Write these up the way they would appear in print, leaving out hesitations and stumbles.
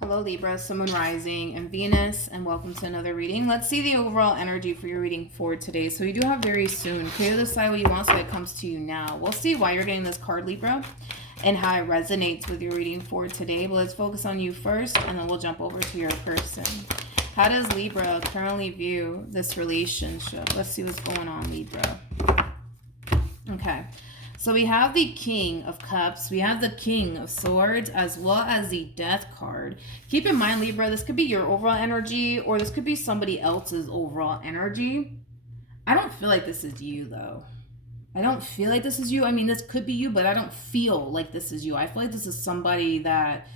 Hello Libra, Sun, Moon, Rising, and Venus, and welcome to another reading. Let's see the overall energy for your reading for today. So we do have very soon. Clear decide what you want so it comes to you now. We'll see why you're getting this card, Libra, and how it resonates with your reading for today. But let's focus on you first, and then we'll jump over to your person. How does Libra currently view this relationship? Let's see what's going on, Libra. Okay. So we have the King of Cups, we have the King of Swords, as well as the Death card. Keep in mind, Libra, this could be your overall energy, or this could be somebody else's overall energy. I don't feel like this is you, though. I don't feel like this is you. I mean, this could be you, but I don't feel like this is you. I feel like this is somebody that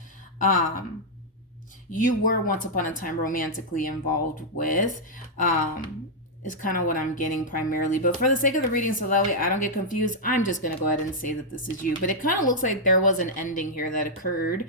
you were once upon a time romantically involved with. Is kind of what I'm getting primarily. But for the sake of the reading, so that way I don't get confused, I'm just going to go ahead and say that this is you. But it kind of looks like there was an ending here that occurred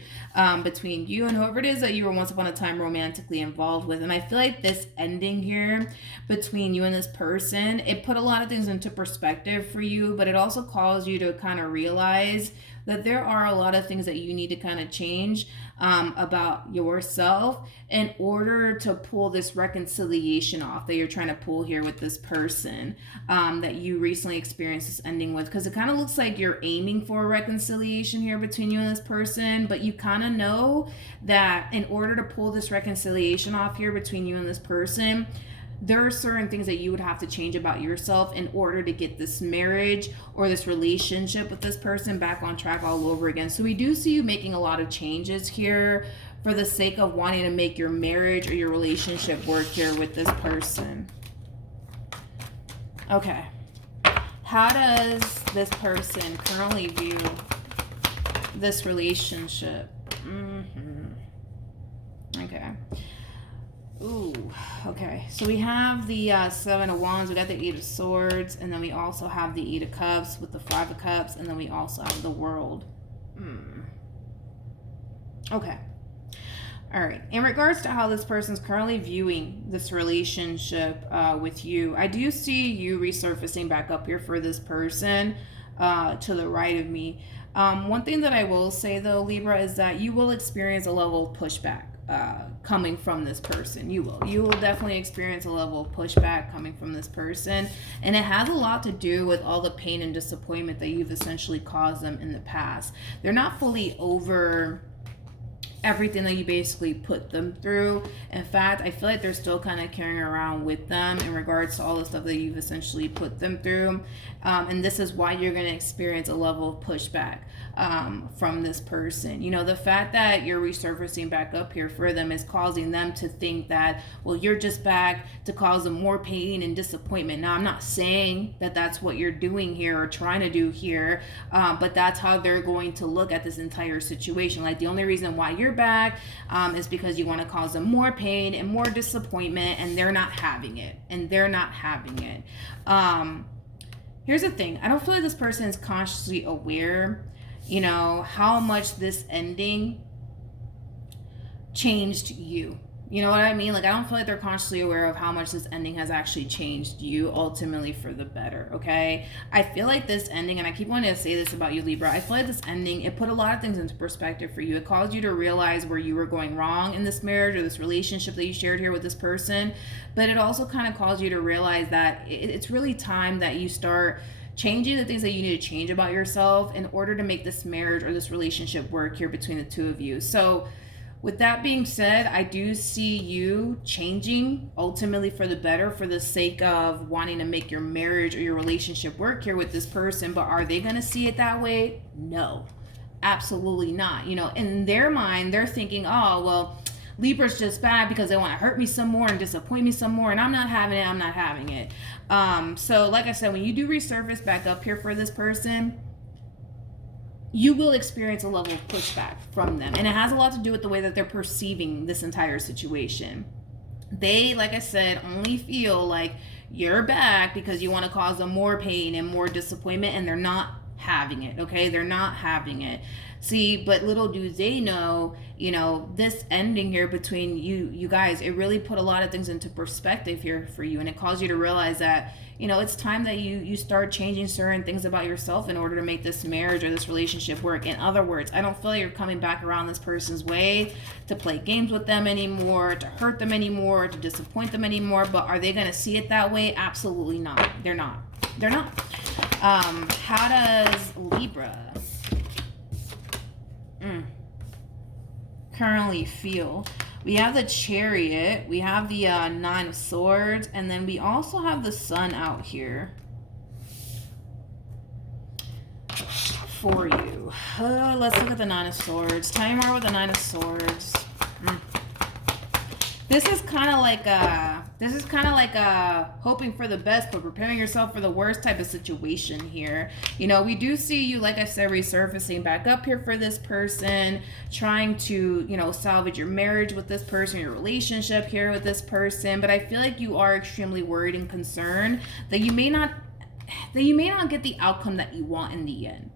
between you and whoever it is that you were once upon a time romantically involved with. And I feel like this ending here between you and this person, it put a lot of things into perspective for you, but it also caused you to kind of realize that there are a lot of things that you need to kind of change about yourself in order to pull this reconciliation off that you're trying to pull here with this person that you recently experienced this ending with. Because it kind of looks like you're aiming for a reconciliation here between you and this person, but you kind of know that in order to pull this reconciliation off here between you and this person, there are certain things that you would have to change about yourself in order to get this marriage or this relationship with this person back on track all over again. So we do see you making a lot of changes here for the sake of wanting to make your marriage or your relationship work here with this person. Okay. How does this person currently view this relationship? Okay. Ooh, okay. So we have the Seven of Wands, we got the Eight of Swords, and then we also have the Eight of Cups with the Five of Cups, and then we also have the World. Okay. All right. In regards to how this person's currently viewing this relationship with you, I do see you resurfacing back up here for this person to the right of me. One thing that I will say, though, Libra, is that you will experience a level of pushback coming from this person. You will definitely experience a level of pushback coming from this person, and it has a lot to do with all the pain and disappointment that you've essentially caused them in the past. They're not fully over everything that you basically put them through. In fact, I feel like they're still kind of carrying around with them in regards to all the stuff that you've essentially put them through. And this is why you're going to experience a level of pushback from this person. You know, the fact that you're resurfacing back up here for them is causing them to think that, well, you're just back to cause them more pain and disappointment. Now, I'm not saying that that's what you're doing here or trying to do here, but that's how they're going to look at this entire situation. Like, the only reason why you're back is because you want to cause them more pain and more disappointment, and they're not having it. Here's the thing. I don't feel like this person is consciously aware, you know, how much this ending changed you. You know what I mean? Like, I don't feel like they're consciously aware of how much this ending has actually changed you ultimately for the better, okay? I feel like this ending, and I keep wanting to say this about you, Libra, I feel like this ending, it put a lot of things into perspective for you. It caused you to realize where you were going wrong in this marriage or this relationship that you shared here with this person, but it also kind of caused you to realize that it's really time that you start changing the things that you need to change about yourself in order to make this marriage or this relationship work here between the two of you. So with that being said, I do see you changing ultimately for the better for the sake of wanting to make your marriage or your relationship work here with this person. But are they going to see it that way? No, absolutely not. You know, in their mind, they're thinking, oh, well, Libra's just bad because they want to hurt me some more and disappoint me some more, and I'm not having it. So like I said, when you do resurface back up here for this person, you will experience a level of pushback from them. And it has a lot to do with the way that they're perceiving this entire situation. They, like I said, only feel like you're back because you want to cause them more pain and more disappointment, and they're not having it, okay? They're not having it. See, but little do they know, you know, this ending here between you guys, it really put a lot of things into perspective here for you, and it caused you to realize that, you know, it's time that you start changing certain things about yourself in order to make this marriage or this relationship work. In other words, I don't feel like you're coming back around this person's way to play games with them anymore, to hurt them anymore, to disappoint them anymore. But are they going to see it that way? Absolutely not. They're not. They're not. How does Libra currently feel? We have the Chariot, we have the Nine of Swords, and then we also have the Sun out here for you. Let's look at the Nine of Swords. Tell me more with the Nine of Swords. This is kind of like hoping for the best but preparing yourself for the worst type of situation here. You know, we do see you, like I said, resurfacing back up here for this person, trying to, you know, salvage your marriage with this person, your relationship here with this person. But I feel like you are extremely worried and concerned that you may not get the outcome that you want in the end.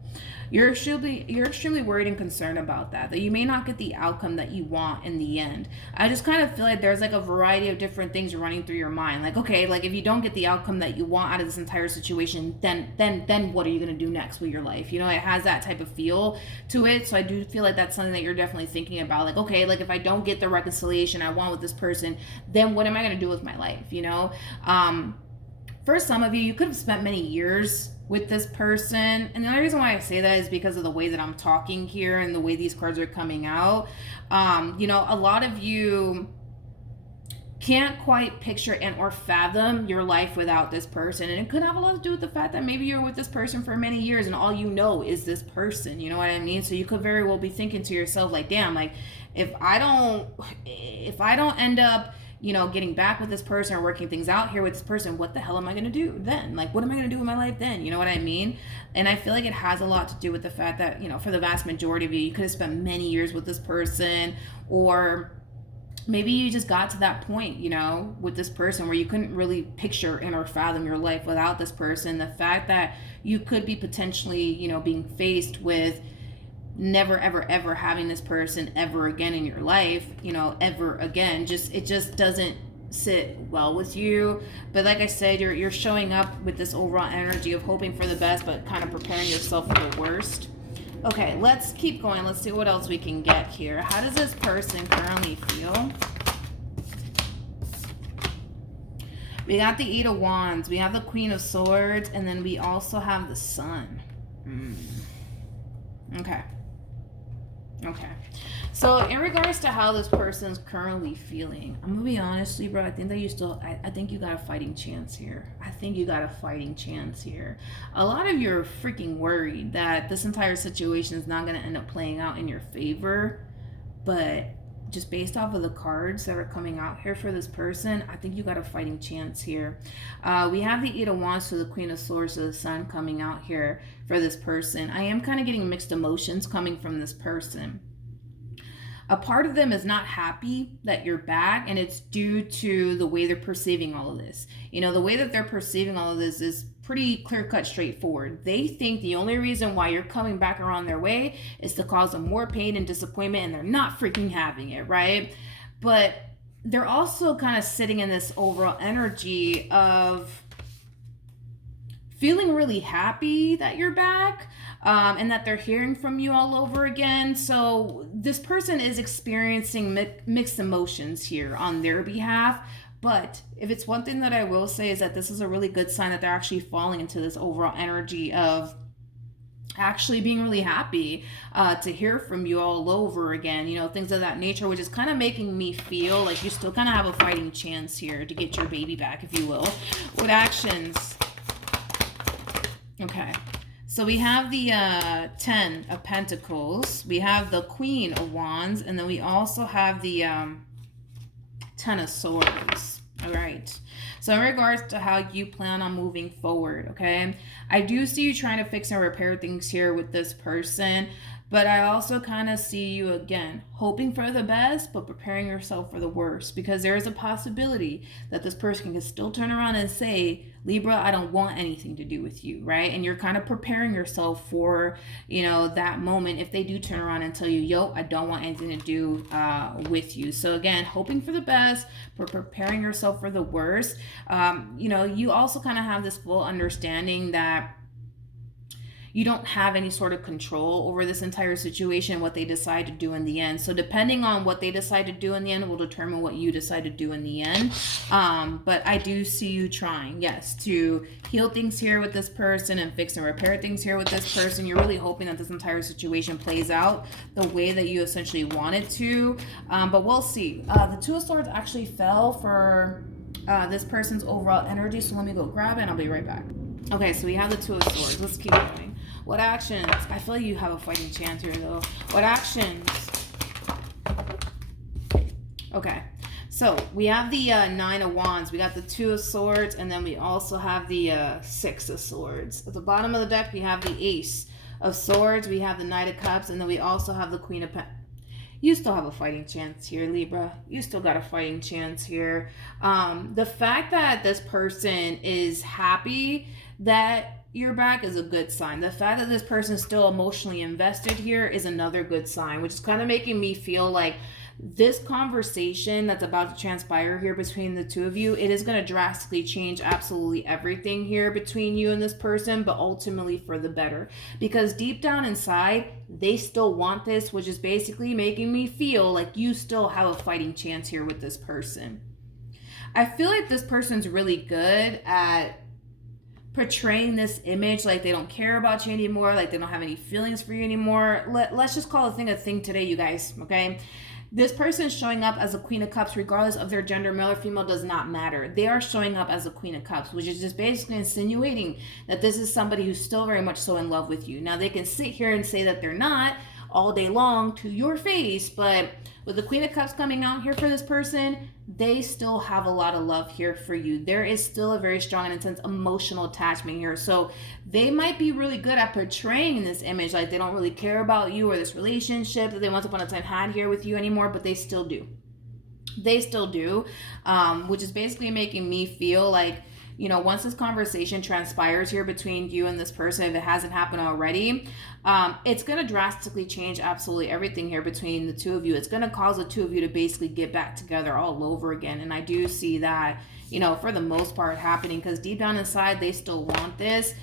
You're extremely worried and concerned about that you may not get the outcome that you want in the end. I just kind of feel like there's like a variety of different things running through your mind. Like, okay, like if you don't get the outcome that you want out of this entire situation, then what are you going to do next with your life? You know, it has that type of feel to it. So I do feel like that's something that you're definitely thinking about. Like, okay, like if I don't get the reconciliation I want with this person, then what am I going to do with my life? You know, for some of you, you could have spent many years with this person, and the only reason why I say that is because of the way that I'm talking here and the way these cards are coming out. You know, a lot of you can't quite picture and or fathom your life without this person, and it could have a lot to do with the fact that maybe you're with this person for many years and all you know is this person. You know what I mean? So you could very well be thinking to yourself, like, damn, like if I don't end up, you know, getting back with this person or working things out here with this person, what the hell am I going to do then? Like, what am I going to do with my life then? You know what I mean? And I feel like it has a lot to do with the fact that, you know, for the vast majority of you, you could have spent many years with this person, or maybe you just got to that point, you know, with this person where you couldn't really picture and or fathom your life without this person. The fact that you could be potentially, you know, being faced with never ever having this person ever again in your life, you know, ever again, it just doesn't sit well with you. But like I said, you're showing up with this overall energy of hoping for the best but kind of preparing yourself for the worst. Okay, let's keep going. Let's see what else we can get here. How does this person currently feel? We got the Eight of Wands, we have the Queen of Swords, and then we also have the Sun. Okay. So in regards to how this person's currently feeling, I'm gonna be honest, Libra, I think that I think you got a fighting chance here. A lot of you are freaking worried that this entire situation is not gonna end up playing out in your favor, but just based off of the cards that are coming out here for this person, I think you got a fighting chance here. We have the Eight of Wands to the Queen of Swords to the Sun coming out here for this person. I am kind of getting mixed emotions coming from this person. A part of them is not happy that you're back, and it's due to the way they're perceiving all of this. You know, the way that they're perceiving all of this is pretty clear-cut, straightforward. They think the only reason why you're coming back around their way is to cause them more pain and disappointment, and they're not freaking having it, right? But they're also kind of sitting in this overall energy of feeling really happy that you're back, and that they're hearing from you all over again. So this person is experiencing mixed emotions here on their behalf. But if it's one thing that I will say is that this is a really good sign that they're actually falling into this overall energy of actually being really happy to hear from you all over again, you know, things of that nature, which is kind of making me feel like you still kind of have a fighting chance here to get your baby back, if you will. What actions? Okay. So we have the 10 of Pentacles, we have the Queen of Wands, and then we also have the 10 of Swords. All right. So in regards to how you plan on moving forward, okay, I do see you trying to fix and repair things here with this person. But I also kind of see you again hoping for the best, but preparing yourself for the worst, because there is a possibility that this person can still turn around and say, Libra, I don't want anything to do with you, right? And you're kind of preparing yourself for, that moment if they do turn around and tell you, yo, I don't want anything to do with you. So again, hoping for the best, but preparing yourself for the worst. You also kind of have this full understanding that you don't have any sort of control over this entire situation, what they decide to do in the end. So depending on what they decide to do in the end will determine what you decide to do in the end. But I do see you trying, yes, to heal things here with this person and fix and repair things here with this person. You're really hoping that this entire situation plays out the way that you essentially want it to. But we'll see. The Two of Swords actually fell for this person's overall energy. So let me go grab it and I'll be right back. Okay, so we have the Two of Swords. Let's keep going. What actions? I feel like you have a fighting chance here, though. What actions? Okay, so we have the Nine of Wands. We got the Two of Swords, and then we also have the Six of Swords. At the bottom of the deck, we have the Ace of Swords. We have the Knight of Cups, and then we also have the Queen of Pentacles. You still have a fighting chance here, Libra. You still got a fighting chance here. The fact that this person is happy that you're back is a good sign. The fact that this person is still emotionally invested here is another good sign, which is kind of making me feel like this conversation that's about to transpire here between the two of you, it is going to drastically change absolutely everything here between you and this person, but ultimately for the better. Because deep down inside, they still want this, which is basically making me feel like you still have a fighting chance here with this person. I feel like this person's really good at portraying this image like they don't care about you anymore, like they don't have any feelings for you anymore. Let's just call a thing today, you guys, okay? This person showing up as a Queen of Cups, regardless of their gender, male or female, does not matter. They are showing up as a Queen of Cups, which is just basically insinuating that this is somebody who's still very much so in love with you. Now, they can sit here and say that they're not all day long to your face, but with the Queen of Cups coming out here for this person, they still have a lot of love here for you. There is still a very strong and intense emotional attachment here. So they might be really good at portraying this image like they don't really care about you or this relationship that they once upon a time had here with you anymore, but they still do. They still do, which is basically making me feel like, once this conversation transpires here between you and this person, if it hasn't happened already, it's going to drastically change absolutely everything here between the two of you. It's going to cause the two of you to basically get back together all over again. And I do see that, for the most part happening, because deep down inside, they still want this.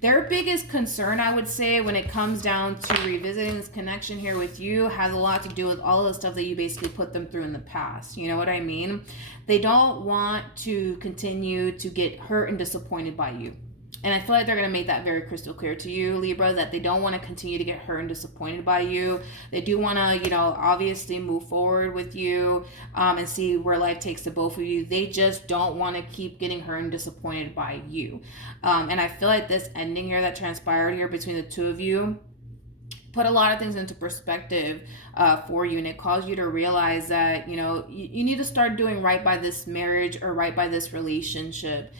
Their biggest concern, I would say, when it comes down to revisiting this connection here with you has a lot to do with all of the stuff that you basically put them through in the past. You know what I mean? They don't want to continue to get hurt and disappointed by you. And I feel like they're going to make that very crystal clear to you, Libra, that they don't want to continue to get hurt and disappointed by you. They do want to, obviously move forward with you and see where life takes to both of you. They just don't want to keep getting hurt and disappointed by you. And I feel like this ending here that transpired here between the two of you put a lot of things into perspective for you, and it caused you to realize that, you need to start doing right by this marriage or right by this relationship.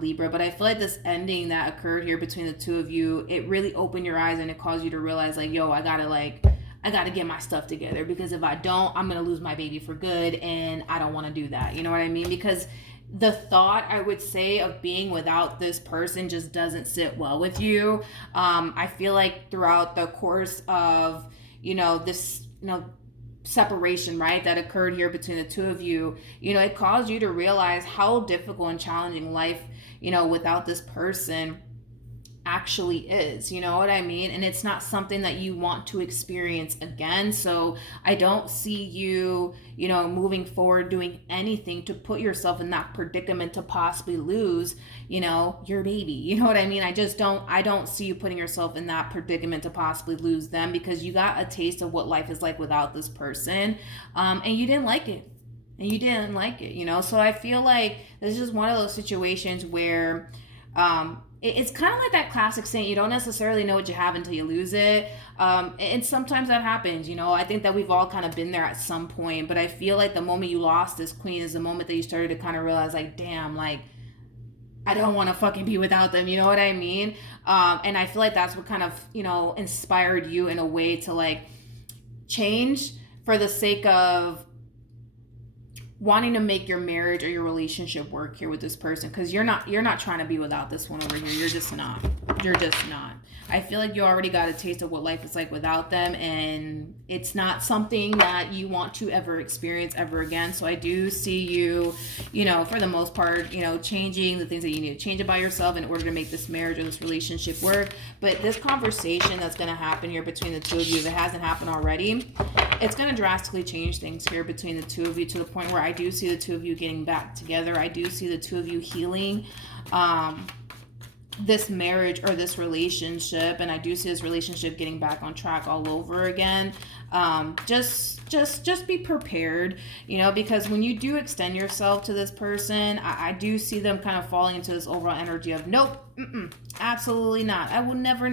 Libra, but I feel like this ending that occurred here between the two of you, it really opened your eyes and it caused you to realize like, yo, I gotta get my stuff together, because if I don't, I'm gonna lose my baby for good, and I don't want to do that. You know what I mean? Because the thought, I would say, of being without this person just doesn't sit well with you. I feel like throughout the course of, this, separation, right, that occurred here between the two of you, it caused you to realize how difficult and challenging life, without this person actually is. You know what I mean? And it's not something that you want to experience again. So I don't see you, moving forward doing anything to put yourself in that predicament to possibly lose, your baby. You know what I mean? I don't see you putting yourself in that predicament to possibly lose them, because you got a taste of what life is like without this person. And you didn't like it. So I feel like this is just one of those situations where, it's kind of like that classic saying, you don't necessarily know what you have until you lose it. And sometimes that happens, I think that we've all kind of been there at some point, but I feel like the moment you lost this queen is the moment that you started to kind of realize like, damn, like I don't want to fucking be without them. You know what I mean? And I feel like that's what kind of, inspired you in a way to like change for the sake of wanting to make your marriage or your relationship work here with this person, because you're not trying to be without this one over here. You're just not. I feel like you already got a taste of what life is like without them, and it's not something that you want to ever experience ever again. So I do see you, for the most part, changing the things that you need to change about yourself in order to make this marriage or this relationship work. But this conversation that's going to happen here between the two of you, if it hasn't happened already, it's going to drastically change things here between the two of you, to the point where I do see the two of you getting back together. I do see the two of you healing this marriage or this relationship, and I do see this relationship getting back on track all over again. Just be prepared, because when you do extend yourself to this person, I do see them kind of falling into this overall energy of nope, absolutely not. I will never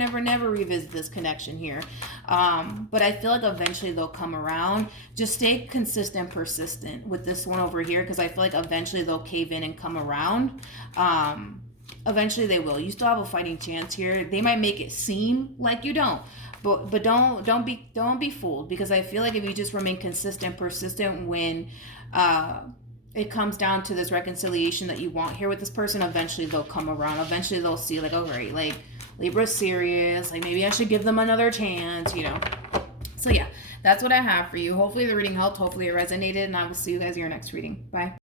revisit this connection here. But I feel like eventually they'll come around. Just stay consistent, persistent with this one over here, because I feel like eventually they'll cave in and come around. Eventually they will. You still have a fighting chance here. They might make it seem like you don't, but don't be fooled, because I feel like if you just remain consistent, persistent when it comes down to this reconciliation that you want here with this person, eventually they'll come around. Eventually they'll see like, oh great, like Libra's serious, like maybe I should give them another chance, So yeah, that's what I have for you. Hopefully the reading helped. Hopefully it resonated, and I will see you guys in your next reading. Bye.